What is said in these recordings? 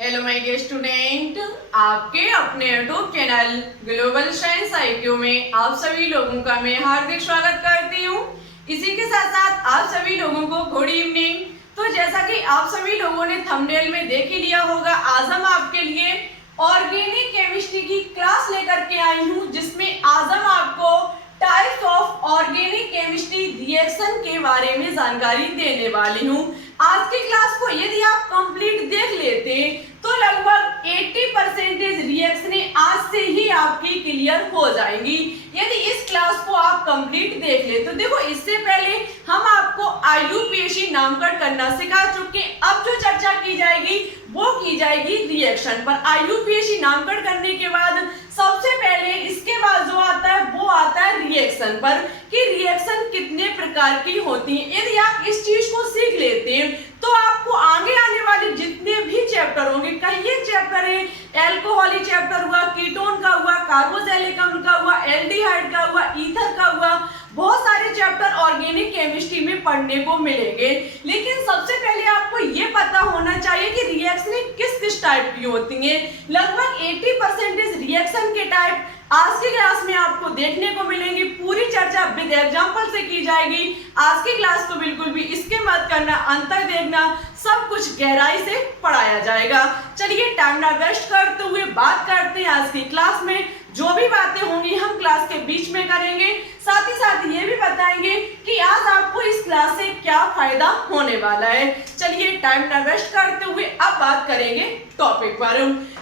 Hello my dear student, आपके अपने YouTube channel global science IQ में आप सभी लोगों का मैं हार्दिक स्वागत करती हूँ। इसी के साथ साथ आप सभी लोगों को गुड इवनिंग। तो जैसा कि आप सभी लोगों ने थंबनेल में देख ही लिया होगा, आज हम आपके लिए ऑर्गेनिक केमिस्ट्री की क्लास लेकर के आई हूँ, जिसमें आज हम आपको types of organic chemistry reaction के बारे में जानकारी देने वाली हूँ। आज की क्लास को यदि आप कंप्लीट देख लेते तो लगभग 80% रिएक्शनें आज से ही आपकी क्लियर हो जाएंगी, यदि इस क्लास को आप कंप्लीट देख ले। तो देखो, इससे पहले हम आपको IUPAC नामकरण करना सिखा चुके। अब जो चर्चा की जाएगी वो की जाएगी रिएक्शन पर। IUPAC नामकरण करने के बाद सबसे पहले इसके बाद जो आता है वो आता है रिएक्शन पर, कि रिएक्शन कितने प्रकार की होती है। यदि आप इस चीज को सीख लेते हैं तो आपको आगे आने वाले जितने भी चैप्टर होंगे, कई चैप्टर है, एल्कोहलिक चैप्टर हुआ, कीटोन का हुआ, कार्बोक्सिलिक अम्ल का हुआ, एल्डिहाइड का हुआ, ईथर का हुआ, बहुत सारे चैप्टर ऑर्गेनिक केमिस्ट्री में पढ़ने को मिलेंगे। लेकिन सबसे पहले आपको ये पता होना चाहिए कि रिएक्शनें किस किस टाइप की होती हैं। लगभग 80% रिएक्शन के टाइप आज की क्लास में आपको देखने को मिलेंगी। पूरी चर्चा विद एग्जांपल से की जाएगी। आज की क्लास को बिल्कुल भी इसके मत करना, अंत तक देखना, सब कुछ गहराई से पढ़ाया जाएगा। चलिए टाइम ना वेस्ट करते हुए बात करते हैं आज की क्लास में। जो भी बातें होंगी हम क्लास के बीच में करेंगे, साथ ही साथ ये भी बताएंगे कि आज आपको इस क्लास से क्या फायदा होने वाला है। चलिए टाइम ना वेस्ट करते हुए अब बात करेंगे टॉपिक पर।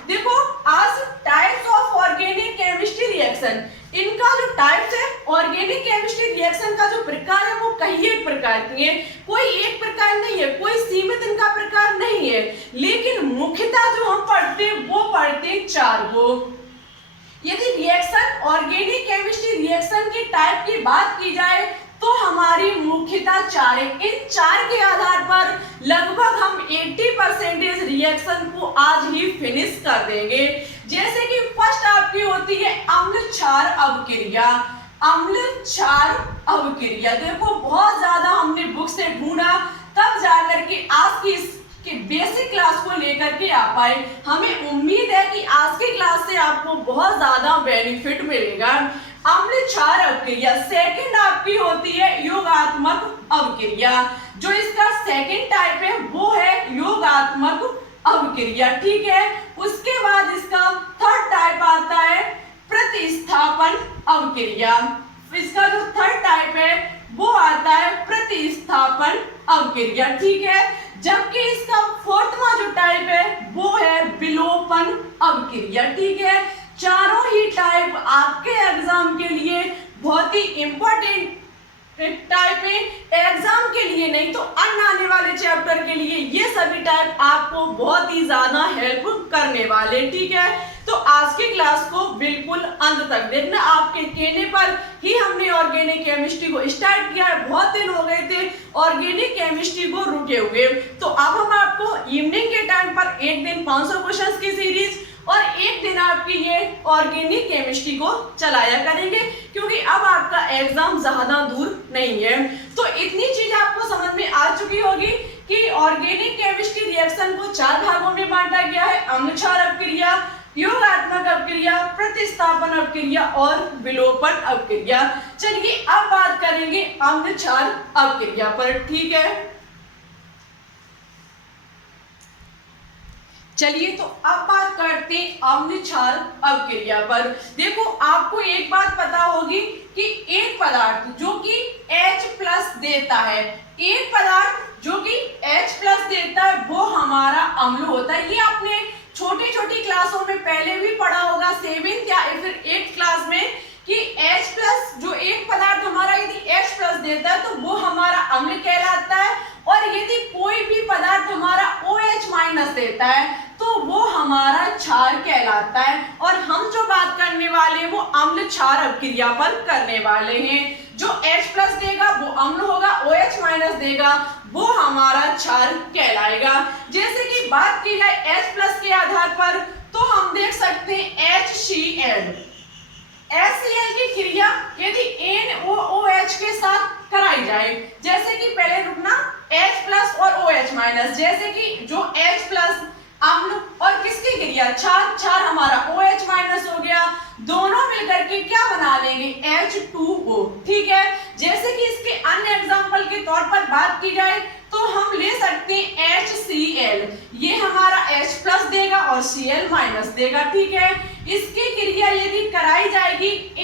देखो, आज types of organic chemistry reaction, इनका जो टाइप्स है ऑर्गेनिक केमिस्ट्री रिएक्शन का जो प्रकार है वो कई एक प्रकार की है। कोई एक प्रकार नहीं है, कोई सीमित इनका प्रकार नहीं है, लेकिन मुख्यतः जो हम पढ़ते हैं वो पढ़ते हैं चार को। यदि रिएक्शन ऑर्गेनिक केमिस्ट्री रिएक्शन की टाइप की बात की जाए तो हमारी मुख्यतः चार है। इन चार के आधार पर लगभग हम 80% रिएक्शन को आज ही फिनिश कर देंगे। जैसे कि फर्स्ट आपकी होती है अम्ल क्षार अवक्रिया। अम्ल क्षार अवक्रिया, देखो बहुत ज्यादा हमने बुक से ढूंढा तब जाकर के आज की कि बेसिक क्लास को लेकर के आ पाए। हमें उम्मीद है कि आज की क्लास से आपको बहुत ज्यादा बेनिफिट मिलेगा। अम्ल क्षार अवक्रिया सेकंड आपकी होती है योगात्मक अवक्रिया। जो इसका सेकंड टाइप है वो है योगात्मक अवक्रिया, ठीक है। उसके बाद इसका थर्ड टाइप आता है प्रतिस्थापन अवक्रिया। इसका जो थर्ड टाइप है वो आता है प्रतिस्थापन अवक्रिया, ठीक है। जबकि इसका फोर्थवा जो टाइप है वो है विलोपन अवक्रिया, ठीक है। चारों ही टाइप आपके एग्जाम के लिए बहुत ही इंपॉर्टेंट टाइप है। एग्जाम के लिए नहीं तो अन्य आने वाले चैप्टर के लिए ये सभी टाइप आपको बहुत ही ज्यादा हेल्प करने वाले, ठीक है। तो आज की क्लास को बिल्कुल अंत तक देखना। आपके कहने पर ही हमने ऑर्गेनिक केमिस्ट्री को स्टार्ट किया है। बहुत दिन हो गए थे ऑर्गेनिक केमिस्ट्री को रुके हुए, तो अब हम आपको इवनिंग के टाइम पर एक दिन 500 क्वेश्चंस की सीरीज और एक दिन आपकी ये ऑर्गेनिक केमिस्ट्री को चलाया करेंगे, क्योंकि अब आपका एग्जाम ज्यादा दूर नहीं है। तो इतनी चीज आपको समझ में आ चुकी होगी कि ऑर्गेनिक केमिस्ट्री रिएक्शन को चार भागों में बांटा गया है: अम्ल क्षार अवक्रिया, योगात्मक अवक्रिया, प्रतिस्थापन अवक्रिया और विलोपन अवक्रिया। चलिए अब बात करेंगे अम्ल क्षार अवक्रिया पर, ठीक है। चलिए तो अब बात करते हैं अम्ल क्षार अवक्रिया पर। देखो, आपको एक बात पता होगी कि एक पदार्थ जो कि H+ देता है, एक पदार्थ जो कि H+ देता है वो हमारा अम्ल होता है। ये आपने छोटी छोटी क्लासों में पहले भी पढ़ा होगा, 7th या फिर 8th क्लास में, कि H+ जो एक पदार्थ हमारा यदि H+ देता है तो वो हमारा अम्ल कहलाता है, और यदि कोई भी पदार्थ हमारा OH- देता है तो वो हमारा क्षार कहलाता है। और हम जो बात करने वाले हैं वो अम्ल क्षार अवक्रिया पर करने वाले हैं। जो H+ देगा वो अम्ल होगा, OH- देगा वो हमारा क्षार कहलाएगा। जैसे कि बात की जाए H+ के आधार पर तो हम देख सकते हैं HCl की क्रिया यदि NaOH के साथ कराई जाए, जैसे कि पहले रुकना H+ और OH-, जैसे कि जो H+ अम्ल और किसकी क्रिया, क्षार, क्षार हमारा OH माइनस हो गया, दोनों मिलकर के क्या बना लेंगे, H2O। ठीक है, जैसे कि इसके अन्य एग्जांपल के तौर पर बात की जाए तो हम ले सकते हैं HCl, ये हमारा H प्लस देगा और Cl माइनस देगा। ठीक है, इसकी क्रिया यदि कराई जाएगी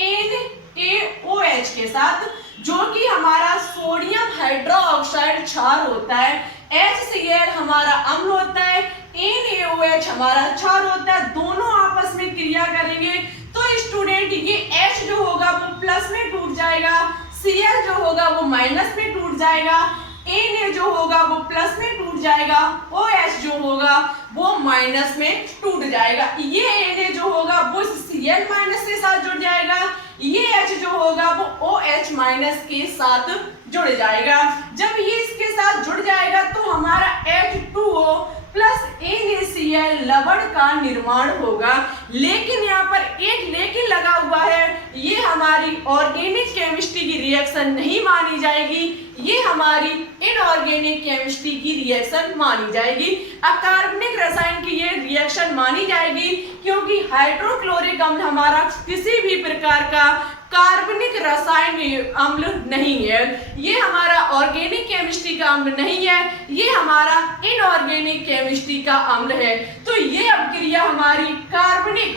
NaOH के साथ, जो कि हमारा सोडियम हाइड्रोक्साइड क्षार होता है, HCl हमारा अम्ल होता है, NaOH हमारा क्षार होता है, दोनों आपस में क्रिया करेंगे तो स्टूडेंट ये H जो होगा वो प्लस में टूट जाएगा, Cl जो होगा वो माइनस में टूट जाएगा, Na जो होगा वो प्लस में टूट जाएगा, OH जो होगा वो माइनस में टूट जाएगा, ये Na जो होगा वो Cl माइनस के साथ जुड़ जाएगा, ये H जो होगा वो OH माइनस के साथ जुड़ जाएगा। जब ये इसके साथ जुड़ जाएगा तो हमारा H2O प्लस NaCl लवण का निर्माण होगा। लेकिन यहाँ पर एक लेकिन लगा हुआ है, ये हमारी ऑर्गेनिक केमिस्ट्री की रिएक्शन नहीं मानी जाएगी, ये हमारी इनऑर्गेनिक केमिस्ट्री की रिएक्शन मानी जाएगी। अकार्बनिक रसायन की ये रिएक्शन मानी जाएगी क्योंकि हाइड्रोक्लोरिक अम्ल हमारा किसी भी प्रकार का कार्बनिक रसायन अम्ल नहीं है, ये हमारा ऑर्गेनिक केमिस्ट्री का अम्ल नहीं है, ये हमारा इनऑर्गेनिक केमिस्ट्री का अम्ल है। तो ये अपक्रिया हमारी कार्बनिक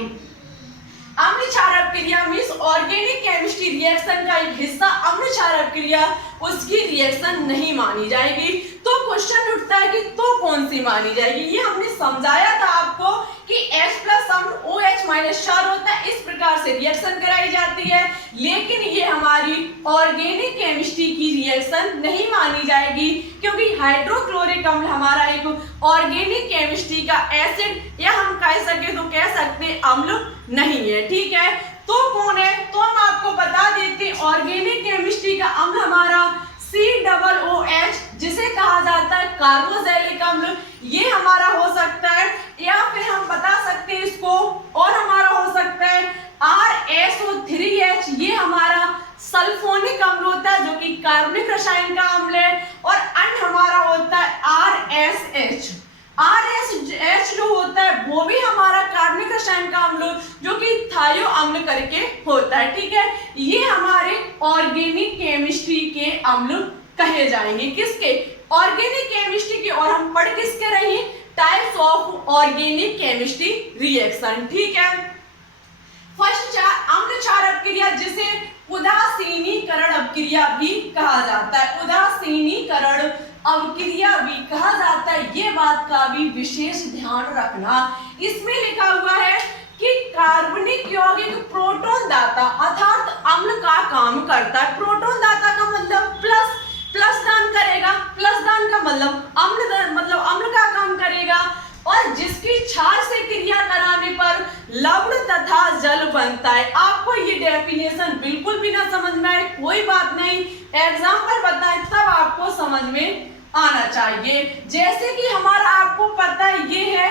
अम्ल क्षार अपक्रिया मींस ऑर्गेनिक केमिस्ट्री रिएक्शन का एक हिस्सा अम्ल क्षार अपक्रिया, उसकी रिएक्शन नहीं मानी जाएगी। तो क्वेश्चन उठता है कि तो कौन सी मानी जाएगी, ये हमने समझाया था आपको कि H प्लस अम्ल OH माइनस क्षार होता है, इस प्रकार से रिएक्शन कराई जाती है, लेकिन ये हमारी ऑर्गेनिक केमिस्ट्री की रिएक्शन नहीं मानी जाएगी क्योंकि हाइड्रोक्लोरिक अम्ल हमारा एक ऑर्गेनिक केमिस्ट्री का एसिड या हम कह सके तो कह सकते अम्ल नहीं है। ठीक है, तो कौन है, तो हम आपको बता देते ऑर्गेनिक केमिस्ट्री का अम्ल हमारा COOH, जिसे कहा जाता है कार्बोक्सिलिक अम्ल, ये हमारा हो सकता है, या फिर हम बता सकते हैं इसको और हमारा हो सकता है RSO3H, ये हमारा सल्फोनिक अम्ल होता है जो कि कार्बनिक रसायन का अम्ल है, और अन्य हमारा होता है RSH। RSH जो होता है वो भी हमारा कार्बनिक रसायन का अम्ल जो कि थायो अम्ल करके होता है। ठीक है, ये हमारे ऑर्गेनिक केमिस्ट्री के अम्ल कहे जाएंगे, किसके, ऑर्गेनिक केमिस्ट्री के। और हम पढ़ किसके रहे हैं, types of organic chemistry reaction. ठीक है, फर्स्ट अम्ल क्षार अपक्रिया जिसे उदासीनीकरण अपक्रिया भी कहा जाता है, उदासीनीकरण अपक्रिया भी कहा जाता है, ये बात का भी विशेष ध्यान रखना। इसमें लिखा हुआ है कि कार्बनिक यौगिक प्रोटॉन दाता अर्थात अम्ल का काम करता है। प्रोटॉन दाता का मतलब प्लस दान करेगा, प्लस दान का मतलब अम्ल का काम करेगा, और जिसकी क्षार से क्रिया कराने पर लवण तथा जल बनता है। आपको ये डेफिनेशन बिल्कुल भी ना समझ में आए कोई बात नहीं, एग्जाम्पल बताएं तब आपको समझ में आना चाहिए। जैसे कि हमारा आपको पता है ये है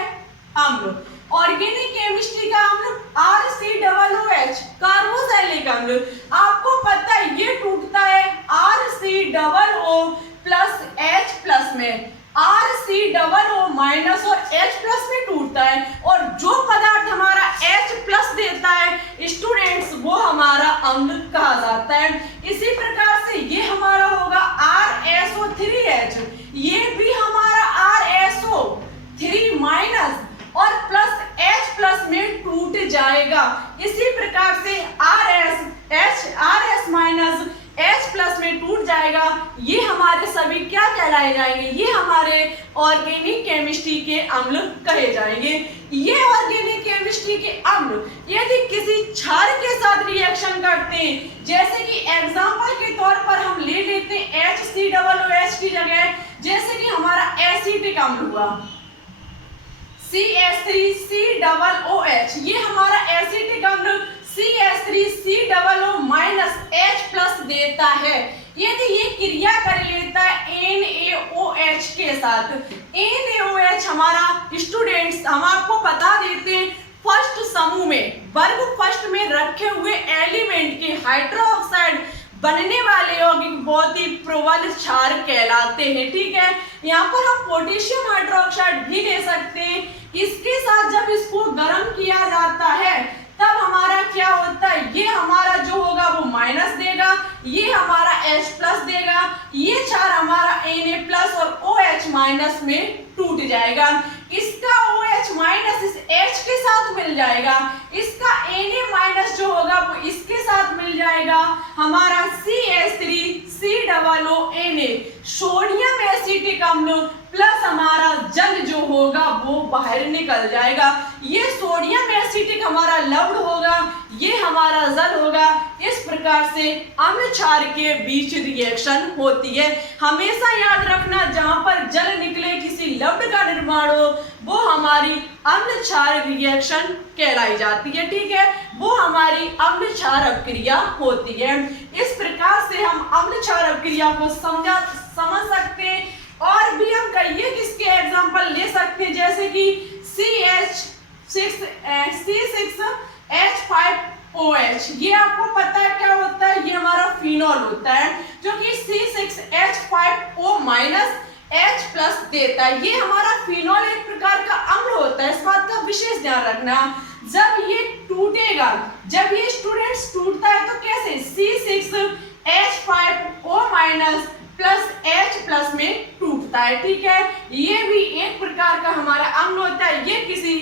अम्ल, ऑर्गेनिक केमिस्ट्री का अम्ल RCOOH कार्बोक्सिलिक अम्ल, आपको पता है ये टूटता है RCOO प्लस H प्लस में, RCOO माइनस और H प्लस में टूटता है, और जो पदार्थ हमारा H प्लस देता है स्टूडेंट्स वो हमारा अम्ल कहा जाता है। इसी प्रकार से ये हमारा होगा RSO3H, ये भी हमारा RSO3 माइनस और प्लस H प्लस में टूट जाएगा। इसी प्रकार से RS माइनस H प्लस में टूट जाएगा। ये हमारे सभी क्या कहलाए जाएंगे, ये हमारे ऑर्गेनिक केमिस्ट्री के अम्ल कहे जाएंगे। ये ऑर्गेनिक केमिस्ट्री के अम्ल यदि किसी क्षार के साथ रिएक्शन करते हैं, जैसे कि एग्जांपल के तौर पर हम ले लेते हैं HCOOH की जगह, जैसे कि हमारा एसिटिक अम्ल हुआ CH3COOH, ये हमारा एसिटिक अम्ल CH3COO माइनस H प्लस देता है। यदि ये क्रिया कर लेता है NaOH के साथ, NaOH हमारा स्टूडेंट्स हम आपको बता देते हैं फर्स्ट समूह में, वर्ग फर्स्ट में रखे हुए एलिमेंट के हाइड्रोक्साइड बनने वाले यौगिक बहुत ही प्रबल क्षार कहलाते हैं। ठीक है, यहाँ पर हम पोटेशियम हाइड्रोक्साइड भी ले सकते हैं इसके साथ जब इसको गर्म किया जाता है तब हमारा क्या होता है, ये हमारा जो होगा वो माइनस देगा, ये हमारा H प्लस देगा, ये चार हमारा Na प्लस और OH माइनस में टूट जाएगा। इसका OH माइनस इस H के साथ मिल जाएगा, इसका Na माइनस जो होगा वो इसके साथ मिल जाएगा, हमारा CH3COONA सोडियम एसिटिक अम्ल प्लस हमारा जल जो होगा वो बाहर निकल जाएगा। ये सोडियम एसिटिक हमारा लवण होगा, ये हमारा जल होगा। इस प्रकार से अम्ल क्षार के बीच रिएक्शन होती है। हमेशा याद रखना, जहां पर जल निकले किसी लवण का निर्माण हो वो हमारी अम्ल क्षार रिएक्शन कहलाई जाती है। ठीक है, वो हमारी अम्ल क्षार अभिक्रिया होती है। इस प्रकार से हम अम्ल क्षार अभिक्रिया को समझ सकते हैं। और भी हम कई किसके एग्जांपल ले सकते हैं, जैसे कि C6H5OH, ये आपको पता है क्या होता है, ये हमारा फिनॉल होता है जो कि C6H5O माइनस H प्लस देता है। ये हमारा फिनॉल एक प्रकार का अम्ल होता है, इस बात का विशेष ध्यान रखना। जब ये टूटेगा, जब ये स्टूडेंट्स टूटता है तो कैसे, C6H5O minus plus H plus में टूटता है। ठीक है, ये भी एक प्रकार का हमारा अम्ल होता है। ये किसी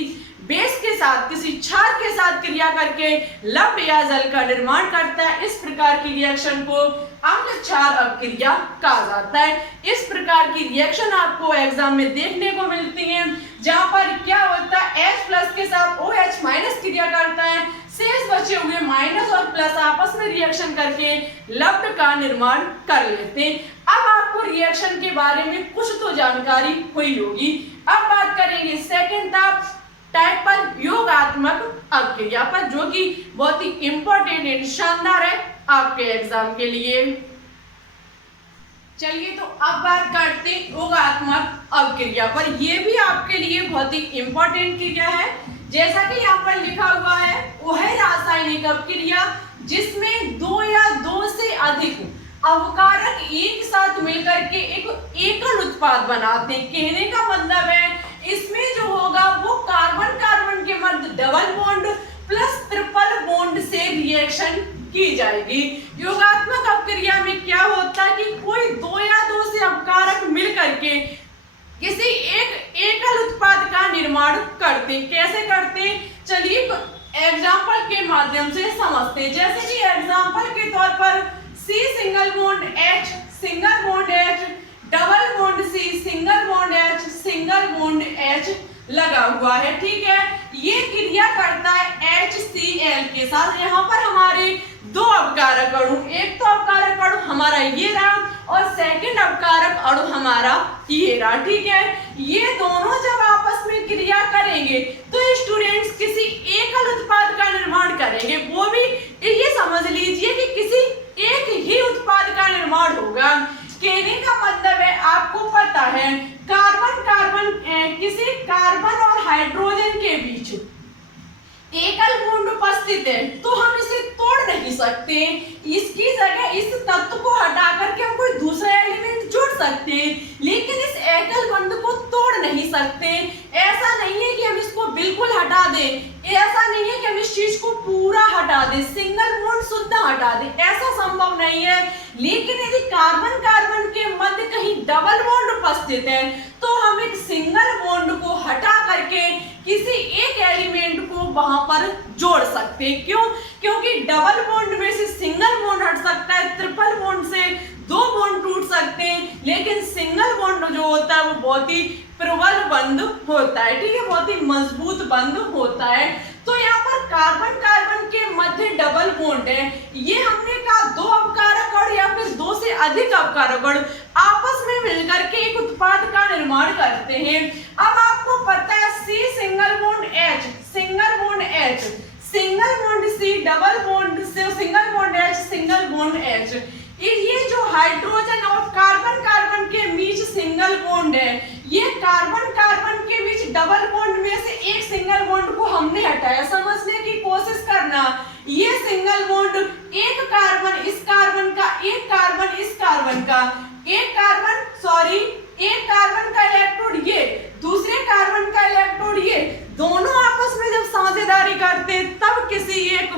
बेस के साथ, किसी क्षार के साथ क्रिया करके लवण या जल का निर्माण करता है। इस प्रकार की रिएक्शन को अम्ल क्षार अभिक्रिया कहा जाता है। इस प्रकार की रिएक्शन आपको एग्जाम में देखने को मिलती है, जहां पर क्या होता है, H प्लस के साथ OH माइनस क्रिया करता है, शेष बचे हुए माइनस और प्लस आपस में रिएक्शन करके लवण का निर्माण कर लेते हैं। अब आपको रिएक्शन के बारे में कुछ तो जानकारी हुई होगी। अब बात करेंगे सेकेंड टाइप पर, योगात्मक अभिक्रिया पर, जो कि बहुत ही इंपॉर्टेंट एंड शानदार है आपके एग्जाम के लिए। चलिए तो अब बात करते हैं योगात्मक अभिक्रिया पर। यह भी आपके लिए बहुत ही इंपॉर्टेंट क्रिया है। जैसा कि यहाँ पर लिखा हुआ है, वो है रासायनिक अभिक्रिया जिसमें दो या दो से अधिक अवकारक एक साथ मिलकर के एक एकल उत्पाद बनाते हैं। कहने का मतलब है इसमें जो होगा वो कार्बन कार्बन के मध्य double bond plus triple bond से रिएक्शन की जाएगी। योगात्मक अभिक्रिया में क्या होता है कि कोई दो या दो से अवकारक मिलकर के किसी एक एकल उत्पाद का निर्माण करते। कैसे करते, चलिए एग्जाम्पल के माध्यम से समझते हैं। जैसे कि एग्जाम्पल के तौर पर C single bond H single bond H double bond C single bond H single bond H लगा हुआ है। ठीक है, ये क्रिया करता है HCl के साथ। यहाँ पर हमारे दो अपकारक अणु, एक तो अपकारक अणु हमारा ये रहा और सेकंड अपकारक अणु हमारा ये रहा। ठीक है, ये दोनों जब आपस में क्रिया करेंगे तो स्टूडेंट्स किसी एकल उत्पाद का निर्माण करेंगे। वो भी ये समझ लीजिए कि किसी एक ही उत्पाद का निर्माण होगा। कहने का मतलब है, आपको पता है कार्बन कार्बन किसी कार्बन और हाइड्रोजन के बीच एकल बॉन्ड उपस्थित है तो हम इसे तोड़ नहीं सकते। इसकी जगह इस तत्व को हटा करके हम कोई दूसरा एलिमेंट जोड़ सकते हैं, लेकिन इस एकल बॉन्ड को तोड़ नहीं सकते। ऐसा नहीं है कि हम इसको बिल्कुल हटा दें, ऐसा नहीं है कि हम इस चीज को पूरा हटा दें, सिंगल बॉन्ड शुद्ध हटा दें, ऐसा संभव नहीं है। लेकिन यदि कार्बन कार्बन के मध्य कहीं डबल बॉन्ड उपस्थित है तो हम एक सिंगल बॉन्ड को हटा करके किसी एक एलिमेंट को वहां पर जोड़ सकते हैं। क्यों? क्योंकि डबल बॉन्ड में से सिंगल बॉन्ड हट सकता है, ट्रिपल बॉन्ड से दो बॉन्ड टूट सकते हैं, लेकिन सिंगल बॉन्ड जो होता है वो बहुत ही प्रबल बंध होता है। ठीक है, बहुत ही मजबूत बंध होता है। तो यहाँ पर कार्बन कार्बन के मध्य डबल बॉन्ड है, ये हमने कहा दो अपकारक अणु या फिर दो से अधिक अपकारक अणु आपस में मिलकर के एक उत्पाद का निर्माण करते हैं। अब आपको पता है C single bond H single bond H single bond C double bond से single bond H single bond H, ये जो हाइड्रोजन और कार्बन कार्बन के बीच सिंगल बॉन्ड है, ये कार्बन कार्बन के बीच डबल बॉन्ड में से एक सिंगल बॉन्ड को हमने हटाया। समझने की कोशिश करना, ये सिंगल बॉन्ड एक कार्बन इस कार्बन का, एक कार्बन इस कार्बन का, एक कार्बन का इलेक्ट्रोड ये, दूसरे कार्बन का इलेक्ट्रोड ये, एक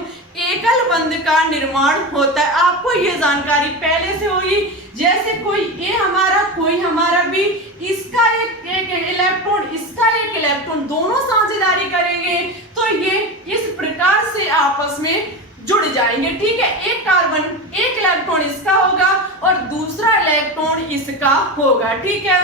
एकल बंध का निर्माण होता है। आपको ये जानकारी पहले से होगी। जैसे कोई हमारा भी, इसका एक इलेक्ट्रॉन, इसका एक इलेक्ट्रॉन, दोनों साझेदारी करेंगे तो ये इस प्रकार से आपस में जुड़ जाएंगे। ठीक है, एक कार्बन, एक इलेक्ट्रॉन इसका होगा और दूसरा इलेक्ट्रॉन इसका होगा। ठीक है,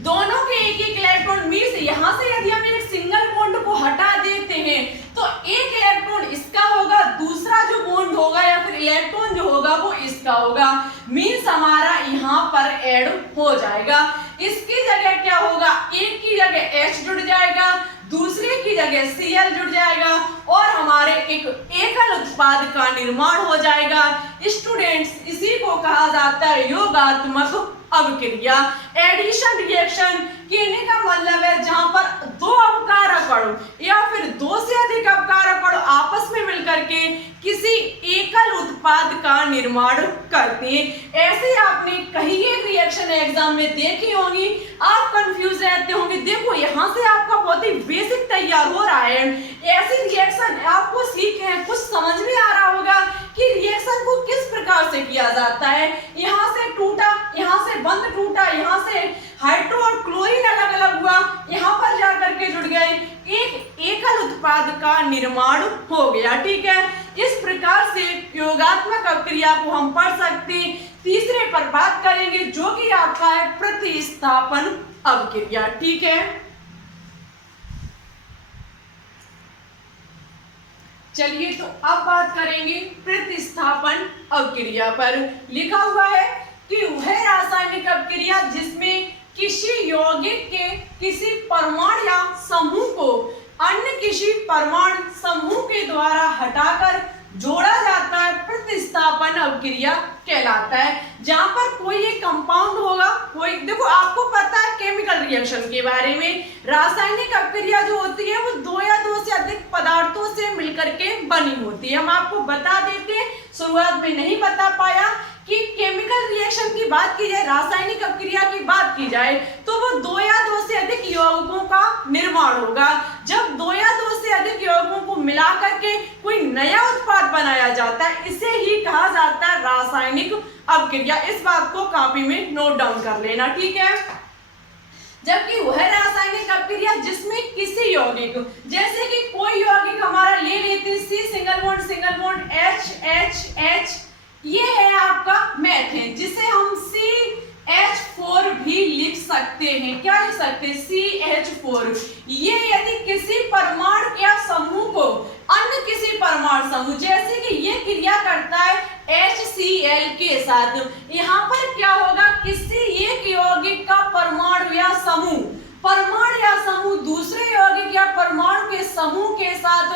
दोनों के एक एक इलेक्ट्रॉन मीन्स यहाँ से यदि हम एक सिंगल बॉन्ड को हटा देते हैं तो एक इलेक्ट्रॉन इसका होगा, दूसरा जो बॉन्ड होगा या फिर इलेक्ट्रॉन जो होगा वो इसका होगा। मीन्स हमारा यहाँ पर ऐड हो जाएगा। इसकी जगह क्या होगा, एक की जगह H जुड़ जाएगा, दूसरे की जगह Cl जुड़ जाएगा और हमारे एक एकल उत्पाद का निर्माण हो जाएगा। स्टूडेंट्स, इसी को कहा जाता है योगात्मक अभिक्रिया। एडिशन रिएक्शन कहने का मतलब है जहां पर दो अपकारक अणु या फिर दो से अधिक अपकारक अणु आपस में मिलकर के किसी एकल उत्पाद का निर्माण करते हैं। ऐसे आपने कहीं एक रिएक्शन एग्जाम में देखी होगी, आप कंफ्यूज रहते होंगे। देखो यहाँ से आपका बहुत ही बेसिक तैयार हो रहा है। ऐसी रिएक्शन आपको सीख है, कुछ समझ में आ रहा होगा कि रिएक्शन को किस प्रकार से किया जाता है। यहाँ से टूटा, यहाँ से बंध टूटा, यहाँ से हाइड्रो और क्लोरीन अलग अलग हुआ, यहाँ पर जाकर के जुड़ गए, एक एकल उत्पाद का निर्माण हो गया। ठीक है, इस प्रकार से योगात्मक अभिक्रिया को हम पढ़ सकते हैं। तीसरे पर बात करेंगे जो कि आपका है प्रतिस्थापन अभिक्रिया। ठीक है, चलिए तो अब बात करेंगे प्रतिस्थापन अभिक्रिया पर। लिखा हुआ है कि वह रासायनिक अभिक्रिया जिसमें किसी यौगिक के किसी परमाणु या समूह को अन्य किसी परमाणु समूह के द्वारा हटाकर जोड़ा जाता है प्रतिस्थापन अभिक्रिया कहलाता है। जहां पर कोई एक कंपाउंड होगा, कोई, देखो आपको पता है केमिकल रिएक्शन के बारे में, रासायनिक अभिक्रिया जो होती है वो दो या दो से अधिक पदार्थों से मिलकर के बनी होती है। हम आपको बता देते हैं, शुरुआत में नहीं बता पाया कि केमिकल रिएक्शन की बात की जाए, रासायनिक अभिक्रिया की बात की जाए तो वो दो या दो से अधिक यौगिकों का निर्माण होगा। जब दो या दो से अधिक यौगिकों को मिला करके कोई नया उत्पाद बनाया जाता है, इसे ही कहा जाता है रासायनिक अभिक्रिया। इस बात को कॉपी में नोट डाउन कर लेना। ठीक है, जबकि वह रासायनिक अभिक्रिया जिसमें किसी यौगिक, जैसे कि कोई यौगिक हमारा ले लेते हैं C सिंगल बॉन्ड H, ये है आपका मेथेन, जिसे हम CH4 भी लिख सकते हैं। क्या लिख सकते हैं, CH4। ये यदि किसी परमाणु या समूह को अन्य किसी परमाणु समूह, जैसे कि ये क्रिया करता है HCl के साथ, यहाँ पर क्या होगा, किसी एक यौगिक का परमाणु या समूह दूसरे यौगिक या परमाणु के समूह के साथ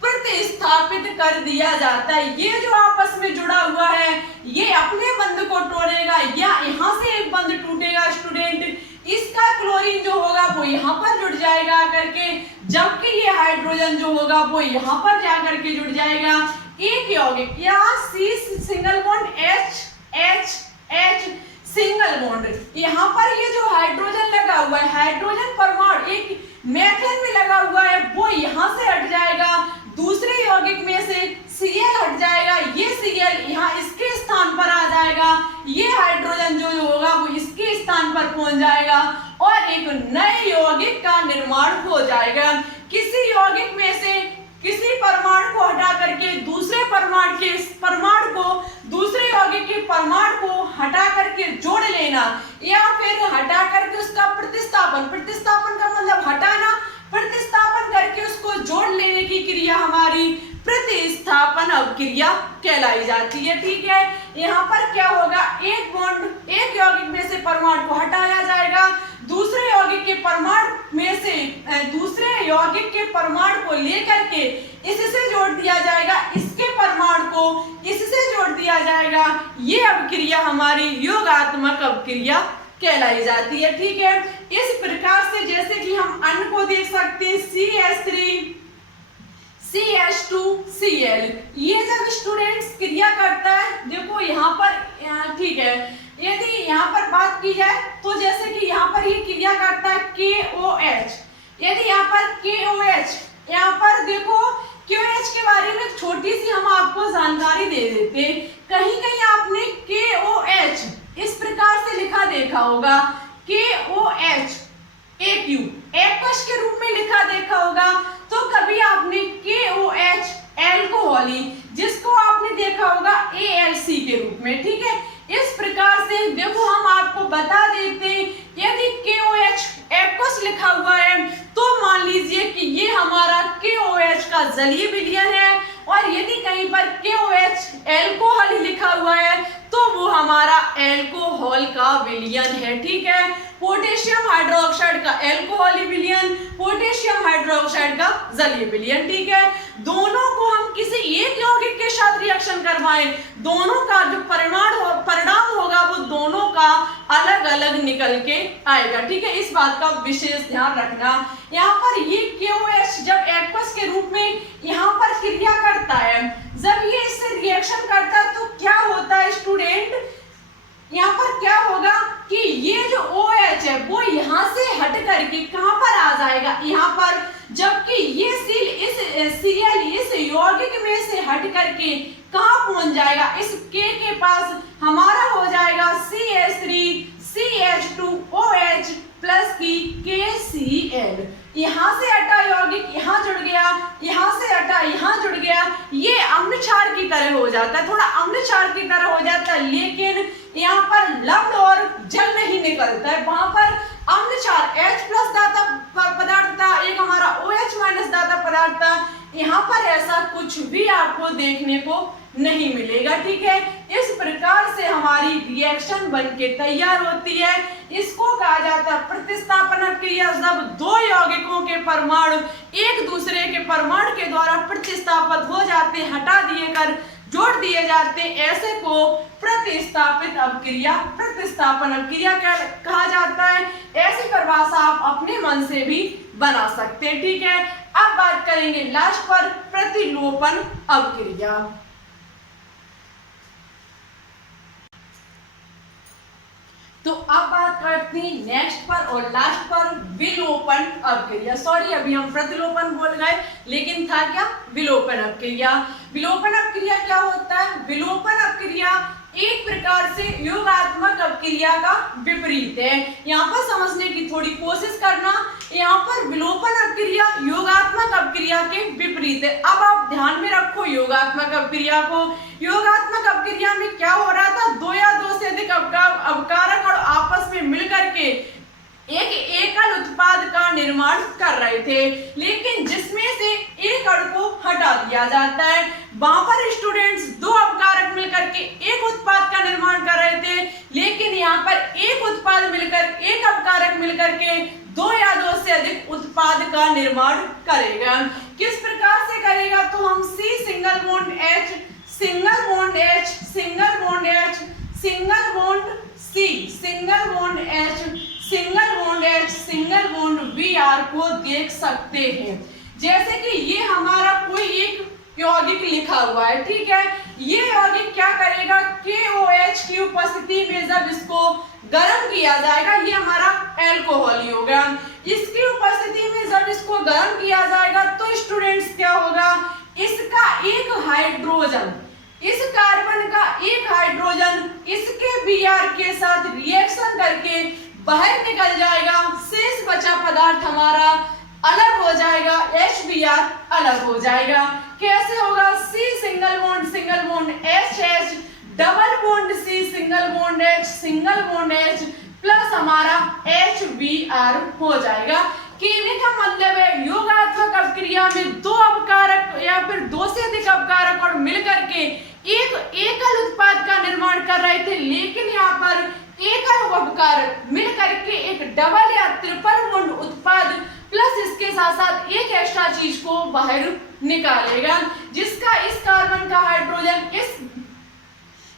प्रतिस्थापित कर दिया जाता है। ये जो आपस में जुड़ा हुआ है ये अपने बंध को तोड़ेगा या यहाँ से एक बंध टूटेगा स्टूडेंट, इसका क्लोरीन जो होगा वो यहाँ पर जुड़ जाएगा करके, जबकि ये हाइड्रोजन जो होगा वो यहाँ पर जाकर के जुड़ जाएगा। एक यौगिक यहाँ C single bond H single bond, यहाँ पर ये जो हाइड्रोजन लगा हुआ है, हाइड्रोजन परमाणु एक मेथेन में लगा हुआ है, वो यहाँ से हट जाएगा, दूसरे यौगिक में से Cl हट जाएगा, ये Cl यहाँ इसके स्थान पर आ जाएगा, ये हाइड्रोजन जो होगा वो इसके स्थान पर पहुंच जाएगा और एक नए यौगिक का निर्माण हो जाएगा। किसी यौगिक में से किसी परमाणु को हटा करके दूसरे परमाणु को दूसरे यौगिक के परमाणु को हटा करके जोड़ लेना या फिर हटा करके उसका प्रतिस्थापन का मतलब हटाना, प्रतिस्थापन करके उसको जोड़ लेने की क्रिया हमारी प्रतिस्थापन अभिक्रिया कहलाई जाती है। ठीक है, यहाँ पर क्या होगा, एक यौगिक में से परमाणु को हटाया जाएगा, दूसरे यौगिक के परमाणु में से दूसरे यौगिक के परमाणु को लेकर के इससे जोड़ दिया जाएगा, इसके परमाणु को इससे जोड़ दिया जाएगा। ये अभिक्रिया हमारी योगात्मक अभिक्रिया कहलाई जाती है। ठीक है, इस प्रकार से जैसे कि हम अन्य को देख सकते हैं CH3 CH2Cl, ये जब स्टूडेंट्स क्रिया करता है, देखो यहाँ पर ठीक है, यदि यहाँ पर बात की जाए तो जैसे कि यहाँ पर ये क्रिया करता है KOH, यदि यहाँ पर KOH, यहाँ पर देखो KOH के बारे में छोटी सी हम आपको जानकारी दे देते हैं। कहीं कहीं आपने KOH इस प्रकार से लिखा देखा होगा, KOH AQ एक्वस के रूप में लिखा देखा होगा। तो कभी आपने KOH एल्कोहली जिसको आपने देखा होगा ALC के रूप में, ठीक है। इस प्रकार से देखो हम आपको बता देते हैं, यदि KOH एक्वस लिखा हुआ है तो मान लीजिए कि ये हमारा KOH का जलीय विलयन है, और यदि कहीं पर KOH एल्कोहल लिखा हुआ है तो वो हमारा एल्कोहल का विलयन है, ठीक है। पोटेशियम हाइड्रोक्साइड का एल्कोहली विलयन, पोटेशियम हाइड्रोक्साइड का जलीय विलयन, ठीक है। दोनों को हम किसी एक यौगिक के साथ रिएक्शन करवाएं, दोनों का जो परिणाम होगा वो दोनों का अलग अलग निकल के आएगा, ठीक है। इस बात का विशेष ध्यान रखना। यहाँ पर ये KOH जब एक्वस के रूप में यहाँ पर क्रिया करता है, जब ये इससे रिएक्शन करता है तो क्या होता है स्टूडेंट, यहाँ पर क्या होगा कि ये जो OH है वो यहाँ से हट करके कहाँ पर आ जाएगा, यहाँ पर, जबकि ये Cl इस यौगिक में से हट करके कहाँ पहुंच जाएगा, इस K के पास हमारा हो जाएगा CH3 CH2OH प्लस की KCl। यहाँ से हटा यौगिक यहाँ जुड़ गया, यहाँ से हटा यहाँ जुड़ गया, ये अम्ल क्षार की तरह हो जाता है, थोड़ा अम्ल क्षार की तरह हो जाता है, लेकिन यहाँ पर लवण और जल नहीं निकलता है, वहां पर अम्ल क्षार H+ दाता पदार्थ था, एक हमारा OH- दाता पदार्थ था। यहाँ पर ऐसा कुछ भी आपको देखने को नहीं मिलेगा, ठीक है। इस प्रकार से हमारी रिएक्शन बनके तैयार होती है। इसको कहा जाता है प्रतिस्थापन क्रिया, जब दो यौगिकों के परमाणु एक दूसरे के परमाणु के द्वारा प्रतिस्थापित हो जाते, हटा दिए कर जोड़ दिए जाते, ऐसे को प्रतिस्थापित अपक्रिया, प्रतिस्थापन अपक्रिया कहा जाता है। ऐसी परिभाषा आप अपने मन से भी बना सकते हैं, ठीक है। अब बात करेंगे लास्ट पर प्रतिलोपन अपक्रिया। तो अब बात करते हैं नेक्स्ट पर और लास्ट पर विलोपन अपक्रिया। सॉरी अभी हम प्रतिलोपन बोल गए, लेकिन था क्या विलोपन अपक्रिया। विलोपन अपक्रिया क्या होता है, विलोपन अपक्रिया एक प्रकार से योगात्मक अपक्रिया का विपरीत है। यहाँ पर समझने की थोड़ी कोशिश करना, यहाँ पर विलोपन अपक्रिया योगात्मक अपक्रिया के विपरीत है। अब आप ध्यान में रखो योगात्मक अपक्रिया को। योगात्मक अपक्रिया में क्या हो रहा था, दो या दो से अधिक अपकारक और आपस में मिलकर के एक एकल उत्पाद का निर्माण कर रहे थे, लेकिन जिसमें से एक अणु को हटा दिया जाता है। वहां पर स्टूडेंट्स दो अपकारक मिलकर के एक उत्पाद का निर्माण कर रहे थे, लेकिन यहाँ पर एक उत्पाद मिलकर एक अपकारक मिलकर के दो या दो से अधिक उत्पाद का निर्माण करेगा। किस प्रकार से करेगा, तो हम C single bond H single bond H single bond H single bond C single bond H single bond H single bond Br को देख सकते हैं। जैसे कि ये हमारा कोई एक यौगिक लिखा हुआ है, ठीक है। ये यौगिक क्या करेगा, KOH की उपस्थिति में जब इसको गर्म किया जाएगा, ये हमारा एल्कोहल होगा। इसकी उपस्थिति में जब इसको गर्म किया जाएगा तो स्टूडेंट्स क्या होगा, इसका एक हाइड्रोजन, इस कार्बन का एक हाइड्रोजन इसके Br के साथ रिएक्शन करके बाहर निकल जाएगा। शेष बचा पदार्थ हमारा अलग हो जाएगा, HBr अलग हो जाएगा। कैसे होगा, C single bond H double bond C single bond H single bond H plus हमारा HBr हो जाएगा। कहने का मतलब है योगात्मक अपक्रिया में दो अपकारक या फिर दो से अधिक अपकारक और मिलकर के एक एकल उत्पाद का निर्माण कर रहे थे, लेकिन यहाँ पर एकल अपकारक मिलकर के एक डबल या ट्रिपल बॉन्ड उत्पाद प्लस इसके साथ साथ एक एक्स्ट्रा चीज को बाहर निकालेगा, जिसका इस कार्बन का हाइड्रोजन इस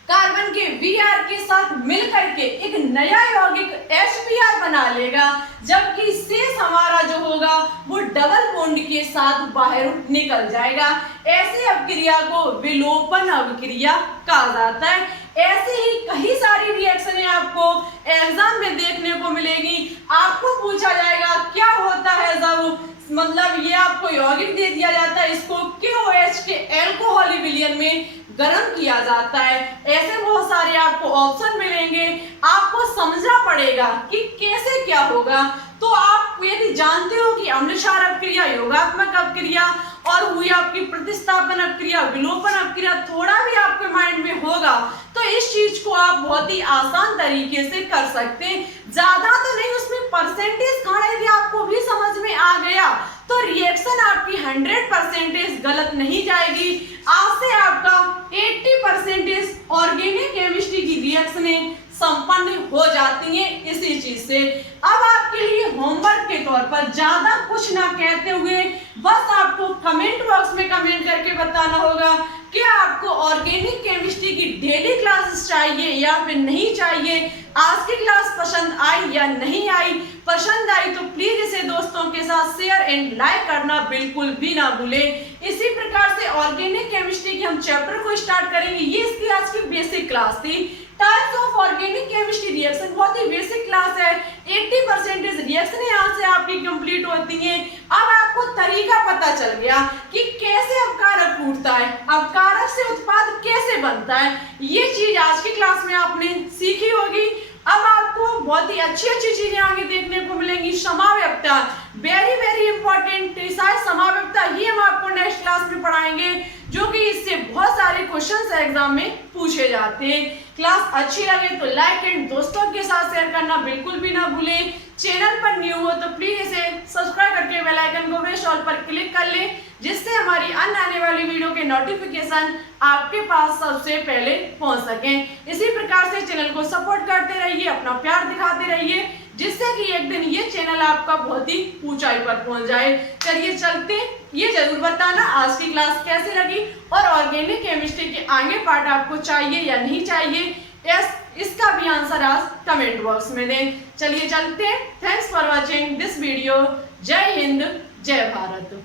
कार्बन के Br के साथ मिलकर के एक नया यौगिक HBr बना लेगा, जबकि शेष हमारा जो होगा वो डबल बॉन्ड के साथ बाहर निकल जाएगा। ऐसी अपक्रिया को विलोपन अपक्रिया कहा जाता है। ऐसे ही कई सारी रिएक्शनें आपको एग्जाम में देखने को मिलेगी। आपको पूछा जाएगा क्या होता है जब मतलब ये आपको यौगिक दे दिया जाता है, इसको KOH के अल्कोहल विलयन में गर्म किया जाता है। ऐसे बहुत सारे आपको ऑप्शन मिलेंगे, आपको समझना पड़ेगा कि कैसे क्या होगा। तो आप यदि जानते हो कि अम्ल क्षार अपक्रिया, योगात्मक अपक्रिया और हुई आपकी प्रतिस्थापन अपक्रिया, विलोपन अपक्रिया थोड़ा भी आपके माइंड में होगा तो इस चीज को आप बहुत ही आसान तरीके से कर सकते हैं। ज्यादा तो नहीं, उसमें परसेंटेज खाना यदि आपको भी समझ में आ गया तो रिएक्शन आपकी 100% गलत नहीं जाएगी। आज से आपका 80% ऑर्गेनिक केमिस्ट्री की रिएक्शनें संपन्न हो जाती हैं इसी चीज से। अब आपके लिए होमवर्क के तौर पर ज्यादा कुछ ना कहते हुए बस आपको कमेंट बॉक्स में कमेंट करके बताना होगा कि आपको ऑर्गेनिक केमिस्ट्री की डेली क्लासेस चाहिए या फिर नहीं चाहिए। आज की क्लास पसंद आई या नहीं आई, पसंद आई तो प्लीज इसे दोस्तों के साथ शेयर एंड लाइक करना बिल्कुल भी ना भूलें। इसी प्रकार से ऑर्गेनिक केमिस्ट्री के हम चैप्टर को स्टार्ट करेंगे। ये इसकी आज की बेसिक क्लास थी। Types of organic chemistry reaction बहुत ही बेसिक क्लास है। 80% रिएक्शन यहाँ से आपकी कंप्लीट होती हैं। अब आपको तरीका पता चल गया कि कैसे अपकारक टूटता है, अपकारक से उत्पाद कैसे बनता है। ये चीज आज की क्लास में आपने सीखी होगी। अब आपको बहुत ही अच्छी चीजें आगे देखने को मिलेंगी। समाव्यक्ता वेरी इंपॉर्टेंट, शायद समाव्यक्ता ही हम आपको नेक्स्ट क्लास में पढ़ाएंगे, जो कि इससे बहुत सारे क्वेश्चंस एग्जाम में पूछे जाते हैं। क्लास अच्छी लगे तो लाइक एंड दोस्तों के साथ शेयर करना बिल्कुल भी ना भूलें। चैनल पर न्यू हो तो प्लीज इसे सब्सक्राइब करके बेल आइकन को प्रेस ऑल पर क्लिक कर लें, जिससे हमारी अन्य आने वाली वीडियो के नोटिफिकेशन आपके पास सबसे पहले पहुंच सकें। इसी प्रकार से चैनल को सपोर्ट करते रहिए, अपना प्यार दिखाते रहिए, जिससे कि एक दिन ये चैनल आपका बहुत ही ऊंचाई पर पहुंच जाए। चलिए चलते, ये जरूर बताना आज की क्लास कैसी लगी और ऑर्गेनिक केमिस्ट्री के आगे पार्ट आपको चाहिए या नहीं चाहिए, इसका भी आंसर आज कमेंट बॉक्स में दें। चलिए चलते हैं। Thanks for watching this video. जय हिंद, जय भारत।